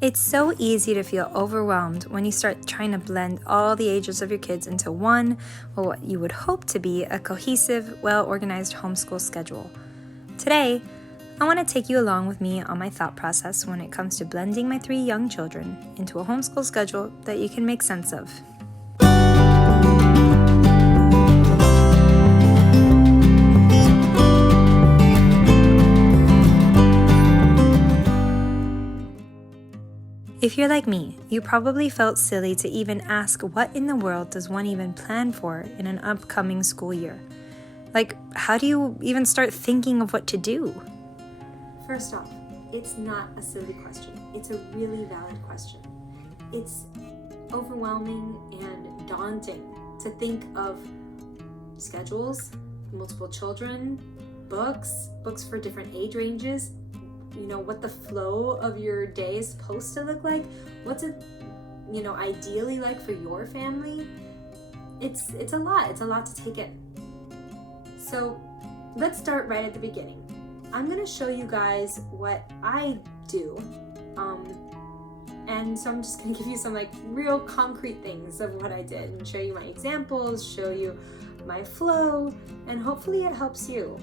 It's so easy to feel overwhelmed when you start trying to blend all the ages of your kids into one, or what you would hope to be a cohesive, well-organized homeschool schedule. Today, I want to take you along with me on my thought process when it comes to blending my 3 young children into a homeschool schedule that you can make sense of. If you're like me, you probably felt silly to even ask what in the world does one even plan for in an upcoming school year? Like, how do you even start thinking of what to do? First off, it's not a silly question. It's a really valid question. It's overwhelming and daunting to think of schedules, multiple children, books for different age ranges, what the flow of your day is supposed to look like, what's it, ideally like for your family. It's a lot to take in. So let's start right at the beginning. I'm going to show you guys what I do. And so I'm just going to give you some real concrete things of what I did and show you my examples, show you my flow, and hopefully it helps you.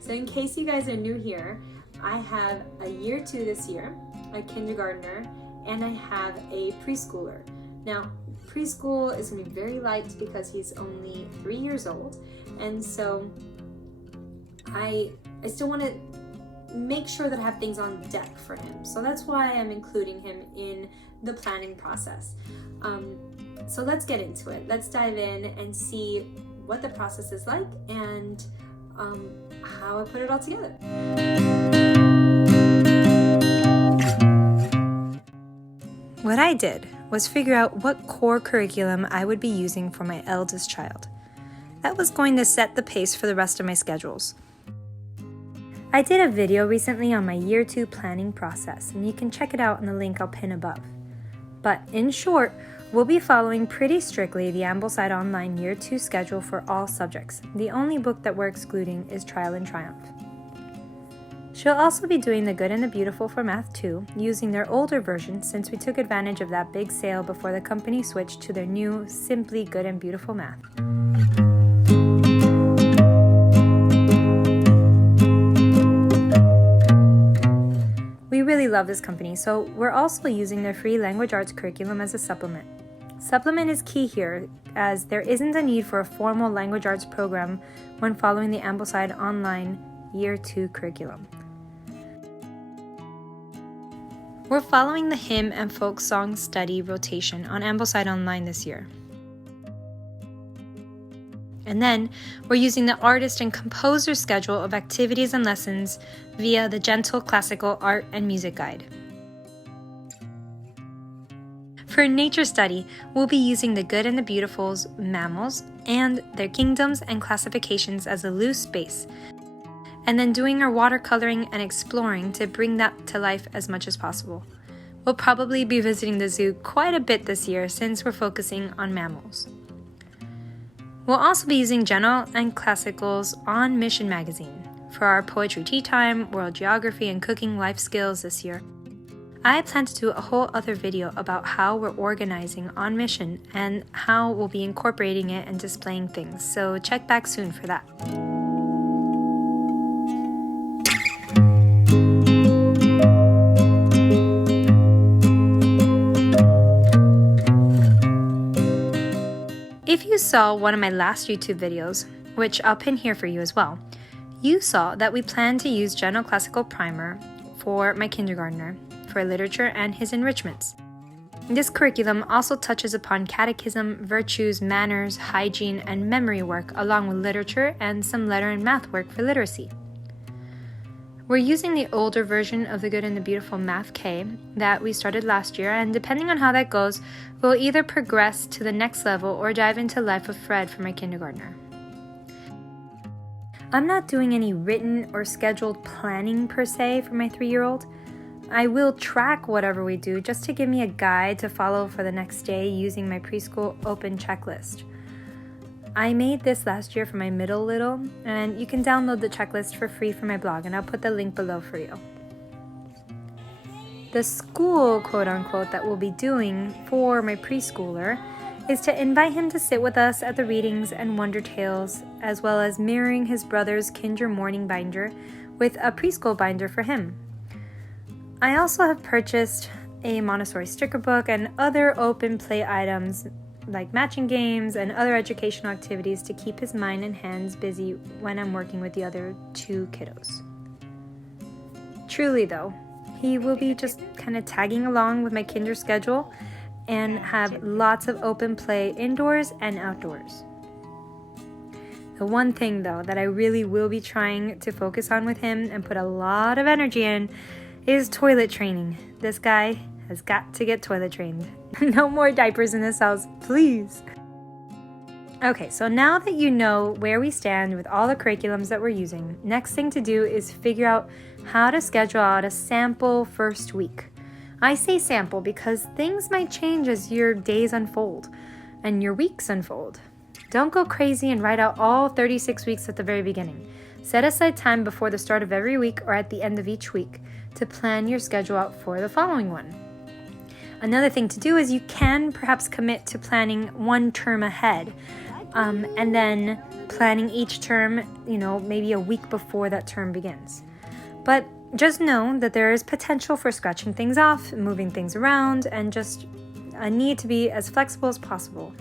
So in case you guys are new here, I have a year 2 this year, a kindergartner, and I have a preschooler. Now, preschool is going to be very light because he's only 3 years old, and so I still want to make sure that I have things on deck for him. So that's why I'm including him in the planning process. So let's get into it. Let's dive in and see what the process is like and how I put it all together. What I did was figure out what core curriculum I would be using for my eldest child. That was going to set the pace for the rest of my schedules. I did a video recently on my year 2 planning process, and you can check it out in the link I'll pin above. But in short, we'll be following pretty strictly the Ambleside online year 2 schedule for all subjects. The only book that we're excluding is Trial and Triumph. She'll also be doing The Good and the Beautiful for Math 2, using their older version since we took advantage of that big sale before the company switched to their new Simply Good and Beautiful Math. We really love this company, so we're also using their free language arts curriculum as a supplement. Supplement is key here, as there isn't a need for a formal language arts program when following the Ambleside online year 2 curriculum. We're following the hymn and folk song study rotation on Ambleside Online this year. And then we're using the artist and composer schedule of activities and lessons via the Gentle+Classical art and music guide. For nature study, we'll be using The Good and the Beautiful's mammals and their kingdoms and classifications as a loose base, and then doing our watercoloring and exploring to bring that to life as much as possible. We'll probably be visiting the zoo quite a bit this year since we're focusing on mammals. We'll also be using Gentle+Classical's On Mission magazine for our poetry tea time, world geography, and cooking life skills this year. I plan to do a whole other video about how we're organizing On Mission and how we'll be incorporating it and displaying things, so check back soon for that. If you saw one of my last YouTube videos, which I'll pin here for you as well, you saw that we plan to use Gentle+Classical Primer for my kindergartner for literature and his enrichments. This curriculum also touches upon catechism, virtues, manners, hygiene, and memory work, along with literature and some letter and math work for literacy. We're using the older version of The Good and the Beautiful Math K that we started last year, and depending on how that goes, we'll either progress to the next level or dive into Life of Fred for my kindergartner. I'm not doing any written or scheduled planning per se for my 3-year-old. I will track whatever we do just to give me a guide to follow for the next day using my preschool open checklist. I made this last year for my middle little, and you can download the checklist for free from my blog, and I'll put the link below for you. The school, quote unquote, that we'll be doing for my preschooler is to invite him to sit with us at the readings and wonder tales, as well as mirroring his brother's Kinder Morning binder with a preschool binder for him. I also have purchased a Montessori sticker book and other open play items like matching games and other educational activities to keep his mind and hands busy when I'm working with the other two kiddos. Truly though, he will be just kind of tagging along with my kinder schedule and have lots of open play indoors and outdoors. The one thing though that I really will be trying to focus on with him and put a lot of energy in is toilet training. This guy has got to get toilet trained. No more diapers in this house, please. Okay, so now that you know where we stand with all the curriculums that we're using, next thing to do is figure out how to schedule out a sample first week. I say sample because things might change as your days unfold and your weeks unfold. Don't go crazy and write out all 36 weeks at the very beginning. Set aside time before the start of every week or at the end of each week to plan your schedule out for the following one. Another thing to do is you can perhaps commit to planning one term ahead, and then planning each term, maybe a week before that term begins. But just know that there is potential for scratching things off, moving things around, and just a need to be as flexible as possible.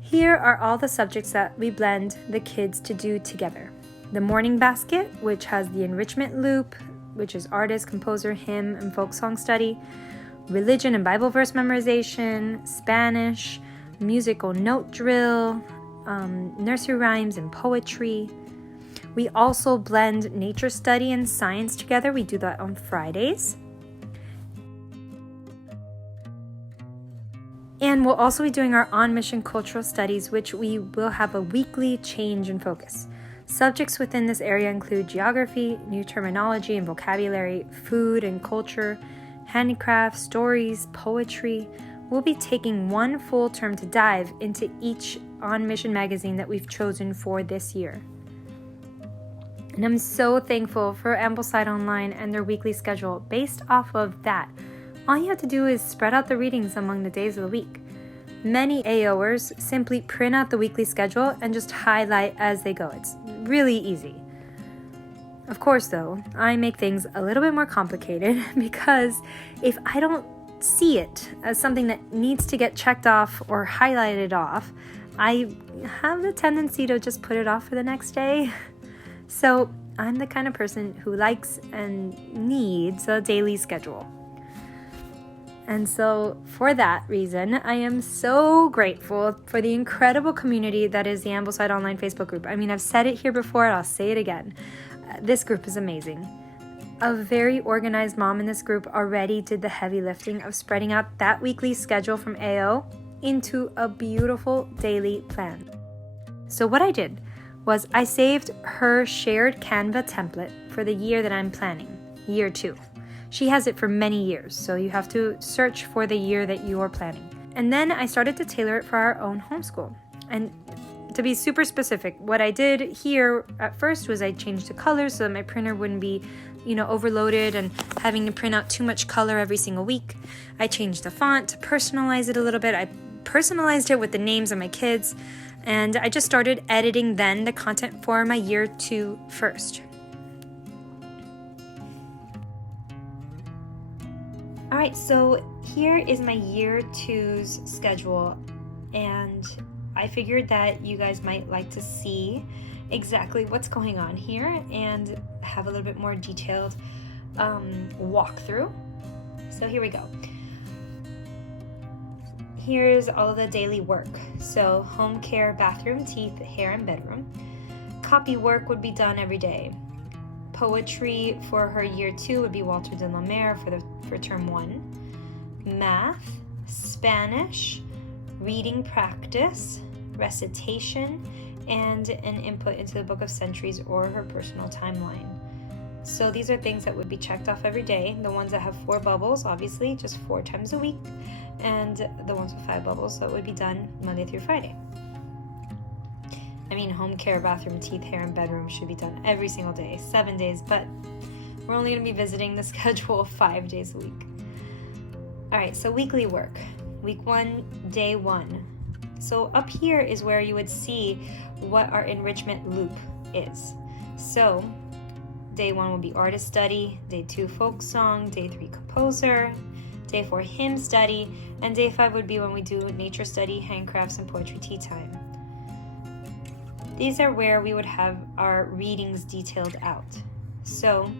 Here are all the subjects that we blend the kids to do together. The morning basket, which has the enrichment loop, which is artist, composer, hymn, and folk song study, religion and Bible verse memorization, Spanish, musical note drill, nursery rhymes and poetry. We also blend nature study and science together. We do that on Fridays. And we'll also be doing our on-mission cultural studies, which we will have a weekly change in focus. Subjects within this area include geography, new terminology and vocabulary, food and culture, handicraft, stories, poetry. We'll be taking one full term to dive into each on-mission magazine that we've chosen for this year. And I'm so thankful for Ambleside Online and their weekly schedule. Based off of that, all you have to do is spread out the readings among the days of the week. Many AOers simply print out the weekly schedule and just highlight as they go. It's really easy. Of course, though, I make things a little bit more complicated because if I don't see it as something that needs to get checked off or highlighted off, I have the tendency to just put it off for the next day. So I'm the kind of person who likes and needs a daily schedule. And so for that reason, I am so grateful for the incredible community that is the Ambleside Online Facebook group. I mean, I've said it here before and I'll say it again. This group is amazing. A very organized mom in this group already did the heavy lifting of spreading out that weekly schedule from AO into a beautiful daily plan. So what I did was I saved her shared Canva template for the year that I'm planning, year 2. She has it for many years, so you have to search for the year that you are planning. And then I started to tailor it for our own homeschool. And to be super specific, what I did here at first was I changed the colors so that my printer wouldn't be, overloaded and having to print out too much color every single week. I changed the font to personalize it a little bit. I personalized it with the names of my kids, and I just started editing then the content for my year 2 first. All right, so here is my year 2's schedule, and I figured that you guys might like to see exactly what's going on here and have a little bit more detailed walkthrough. So here we go. Here's all of the daily work. So home care, bathroom, teeth, hair, and bedroom. Copy work would be done every day. Poetry for her year 2 would be Walter de la Mare for term 1. Math, Spanish, reading practice, recitation, and an input into the Book of Centuries or her personal timeline. So these are things that would be checked off every day. The ones that have 4 bubbles, obviously, just 4 times a week, and the ones with 5 bubbles, that would be done Monday through Friday. I mean, home care, bathroom, teeth, hair, and bedroom should be done every single day, 7 days, but We're only going to be visiting the schedule 5 days a week. All right, so weekly work. Week 1, day 1. So up here is where you would see what our enrichment loop is. So day 1 will be artist study, day 2 folk song, day 3 composer, day 4 hymn study, and day 5 would be when we do nature study, handcrafts, and poetry tea time. These are where we would have our readings detailed out. So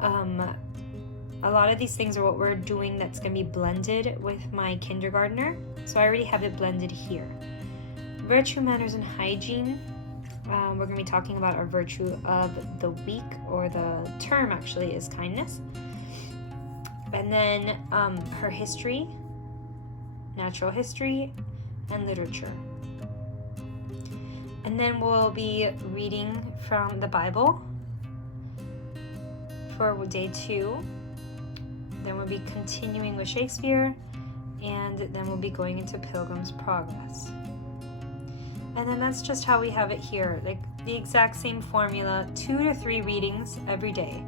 a lot of these things are what we're doing that's going to be blended with my kindergartner. So I already have it blended here. Virtue, manners, and hygiene. We're going to be talking about our virtue of the week, or the term actually is kindness. And then her history, natural history, and literature. And then we'll be reading from the Bible for day 2. Then we'll be continuing with Shakespeare, and then we'll be going into Pilgrim's Progress. And then that's just how we have it here, like the exact same formula, 2 to 3 readings every day.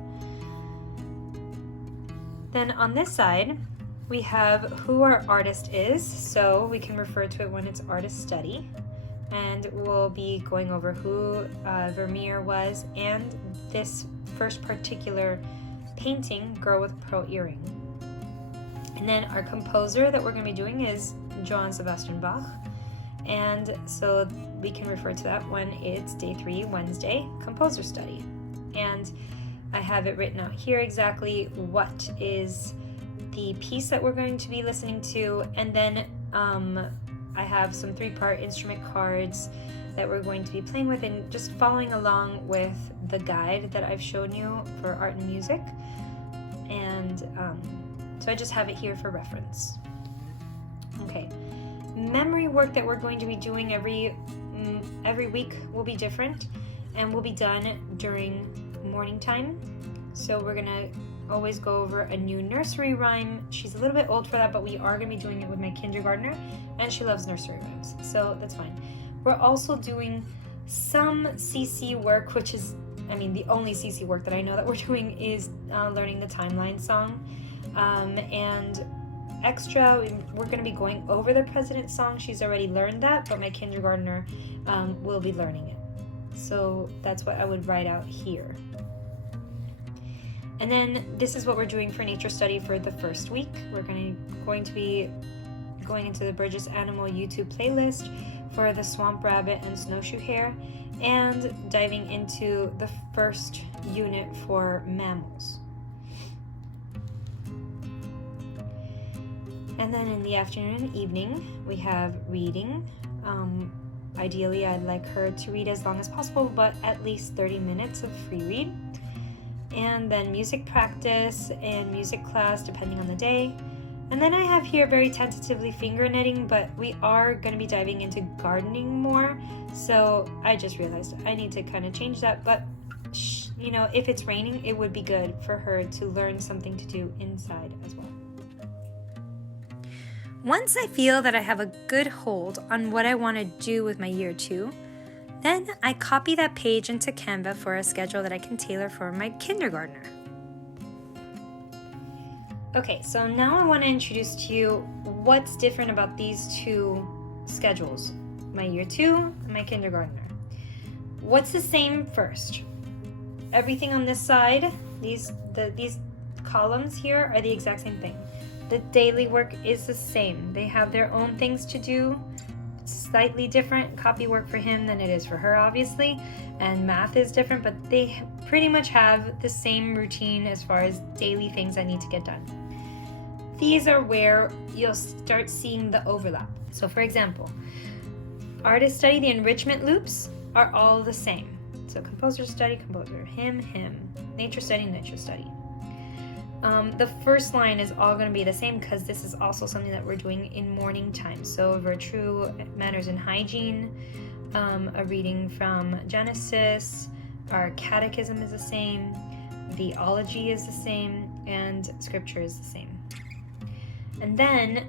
Then on this side, we have who our artist is, so we can refer to it when it's artist study. And we'll be going over who Vermeer was, and this first particular painting, Girl with Pearl Earring. And then our composer that we're going to be doing is Johann Sebastian Bach. And so we can refer to that when it's day 3, Wednesday, composer study. And I have it written out here exactly what is the piece that we're going to be listening to. And then I have some 3-part instrument cards that we're going to be playing with, and just following along with the guide that I've shown you for art and music. And so I just have it here for reference. Okay, memory work that we're going to be doing every week will be different, and will be done during morning time. So we're gonna always go over a new nursery rhyme. She's a little bit old for that, but we are gonna be doing it with my kindergartner, and she loves nursery rhymes, so that's fine. We're also doing some CC work, which is, the only CC work that I know that we're doing is learning the timeline song. And extra, we're going to be going over the President's song. She's already learned that, but my kindergartner will be learning it. So that's what I would write out here. And then this is what we're doing for nature study for the first week. We're going to be going into the Burgess Animal YouTube playlist for the swamp rabbit and snowshoe hare, and diving into the first unit for mammals. And then in the afternoon and evening, we have reading. Ideally, I'd like her to read as long as possible, but at least 30 minutes of free read. And then music practice and music class, depending on the day. And then I have here very tentatively finger knitting, but we are going to be diving into gardening more. So I just realized I need to kind of change that. But, if it's raining, it would be good for her to learn something to do inside as well. Once I feel that I have a good hold on what I want to do with my year 2, then I copy that page into Canva for a schedule that I can tailor for my kindergartner. Okay, so now I want to introduce to you what's different about these 2 schedules, my year 2 and my kindergartner. What's the same first? Everything on this side, these columns here are the exact same thing. The daily work is the same. They have their own things to do. It's slightly different copy work for him than it is for her, obviously, and math is different, but they pretty much have the same routine as far as daily things that need to get done. These are where you'll start seeing the overlap. So for example, artist study, the enrichment loops are all the same. So composer study, composer, hymn, nature study, nature study. The first line is all going to be the same because this is also something that we're doing in morning time. So virtue, manners, and hygiene, a reading from Genesis, our catechism is the same, the ology is the same, and scripture is the same. And then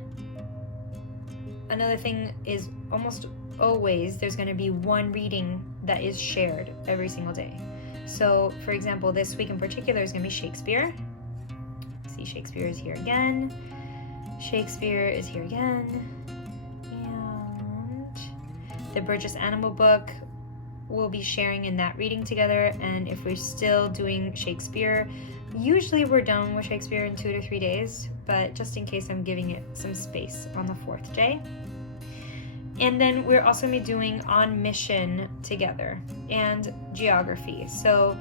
another thing is almost always there's going to be one reading that is shared every single day. So for example, this week in particular is going to be Shakespeare. See, Shakespeare is here again. Shakespeare is here again. And the Burgess Animal book, we'll be sharing in that reading together. And if we're still doing Shakespeare, usually we're done with Shakespeare in 2 to 3 days, but just in case, I'm giving it some space on the 4th day. And then we're also going to be doing On Mission together and geography. So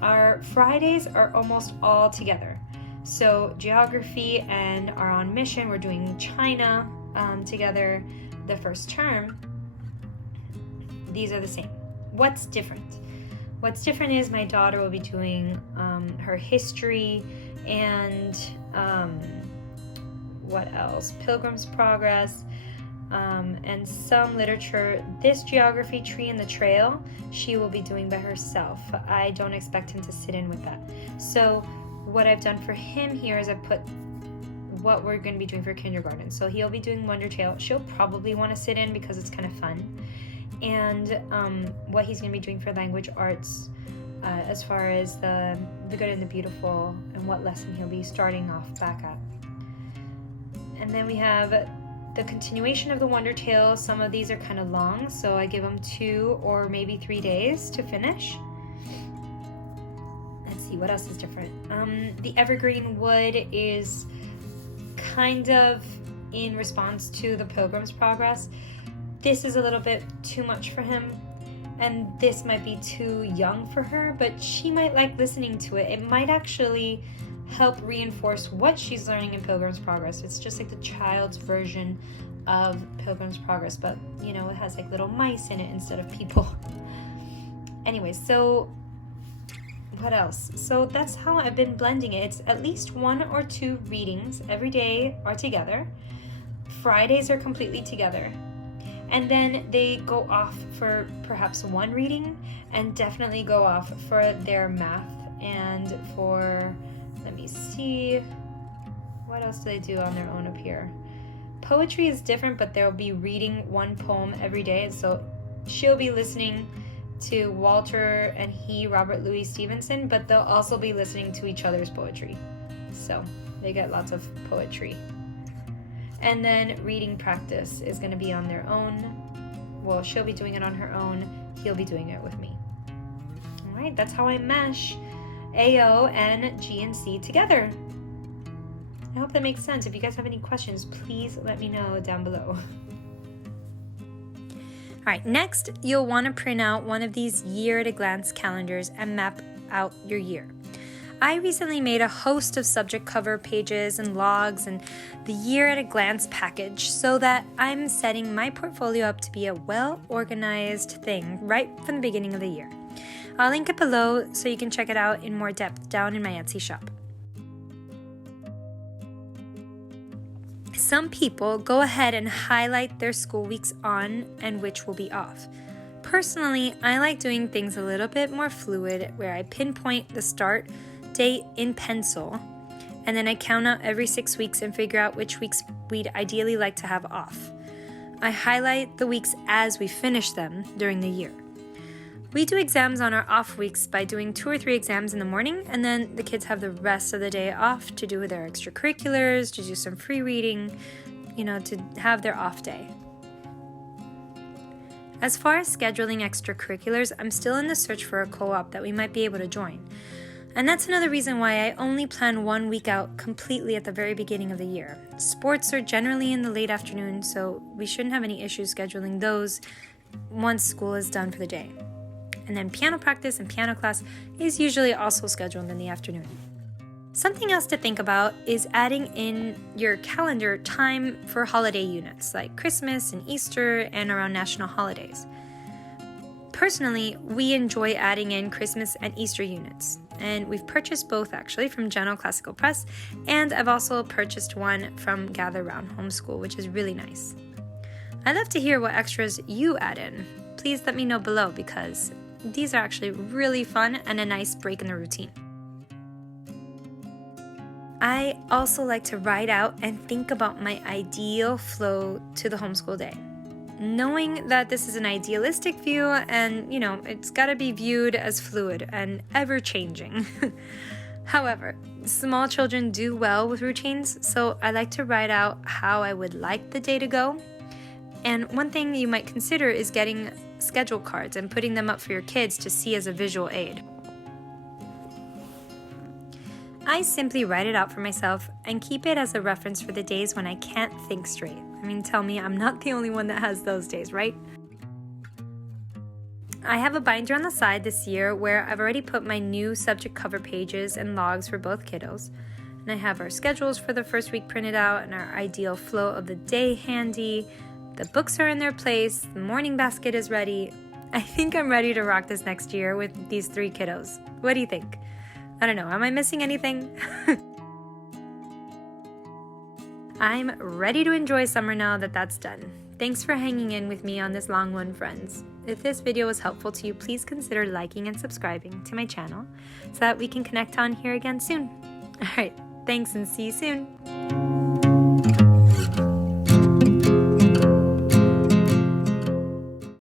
our Fridays are almost all together. So geography and our On Mission, we're doing China together the first term. These are the same. What's different? What's different is my daughter will be doing her history and what else? Pilgrim's Progress, and some literature. This geography, Tree and the Trail, she will be doing by herself. I don't expect him to sit in with that. So what I've done for him here is I've put what we're going to be doing for kindergarten. So he'll be doing Wonder Tale. She'll probably want to sit in because it's kind of fun. And what he's going to be doing for language arts, as far as the good and the beautiful, and what lesson he'll be starting off back at. And then we have the continuation of the Wonder Tale. Some of these are kind of long, so I give them 2 or maybe 3 days to finish. Let's see, what else is different? The Evergreen Wood is kind of in response to the Pilgrim's Progress. This is a little bit too much for him, and this might be too young for her, but she might like listening to it. It might actually help reinforce what she's learning in Pilgrim's Progress. It's just like the child's version of Pilgrim's Progress, but you know, it has like little mice in it instead of people. Anyway, so what else? So that's how I've been blending it. It's at least 1 or 2 readings every day are together. Fridays are completely together. And then they go off for perhaps 1 reading, and definitely go off for their math and for, let me see, what else do they do on their own up here? Poetry is different, but they'll be reading 1 poem every day. So she'll be listening to Walter and Robert Louis Stevenson, but they'll also be listening to each other's poetry. So they get lots of poetry. And then reading practice is going to be on their own. Well, she'll be doing it on her own. He'll be doing it with me. All right, that's how I mesh AO and G and C together. I hope that makes sense. If you guys have any questions, please let me know down below. All right, next, you'll want to print out one of these year-at-a-glance calendars and map out your year. I recently made a host of subject cover pages and logs and the year-at-a-glance package so that I'm setting my portfolio up to be a well-organized thing right from the beginning of the year. I'll link it below so you can check it out in more depth down in my Etsy shop. Some people go ahead and highlight their school weeks on and which will be off. Personally, I like doing things a little bit more fluid, where I pinpoint the start date in pencil, and then I count out every 6 weeks and figure out which weeks we'd ideally like to have off. I highlight the weeks as we finish them during the year. We do exams on our off weeks by doing 2 or 3 exams in the morning, and then the kids have the rest of the day off to do their extracurriculars, to do some free reading, to have their off day. As far as scheduling extracurriculars, I'm still in the search for a co-op that we might be able to join. And that's another reason why I only plan 1 week out completely at the very beginning of the year. Sports are generally in the late afternoon, so we shouldn't have any issues scheduling those once school is done for the day. And then piano practice and piano class is usually also scheduled in the afternoon. Something else to think about is adding in your calendar time for holiday units like Christmas and Easter and around national holidays. Personally, we enjoy adding in Christmas and Easter units, and we've purchased both actually from Gentle+Classical Press, and I've also purchased one from Gather Round Homeschool, which is really nice. I'd love to hear what extras you add in. Please let me know below, because these are actually really fun and a nice break in the routine. I also like to write out and think about my ideal flow to the homeschool day. knowing that this is an idealistic view and, it's got to be viewed as fluid and ever-changing. However, small children do well with routines, so I like to write out how I would like the day to go. And one thing you might consider is getting schedule cards and putting them up for your kids to see as a visual aid. I simply write it out for myself and keep it as a reference for the days when I can't think straight. I mean, tell me, I'm not the only one that has those days, right? I have a binder on the side this year where I've already put my new subject cover pages and logs for both kiddos. And I have our schedules for the first week printed out and our ideal flow of the day handy. The books are in their place, the morning basket is ready. I think I'm ready to rock this next year with these 3 kiddos. What do you think? I don't know, am I missing anything? I'm ready to enjoy summer now that that's done. Thanks for hanging in with me on this long one, friends. If this video was helpful to you, please consider liking and subscribing to my channel so that we can connect on here again soon. Alright, thanks and see you soon.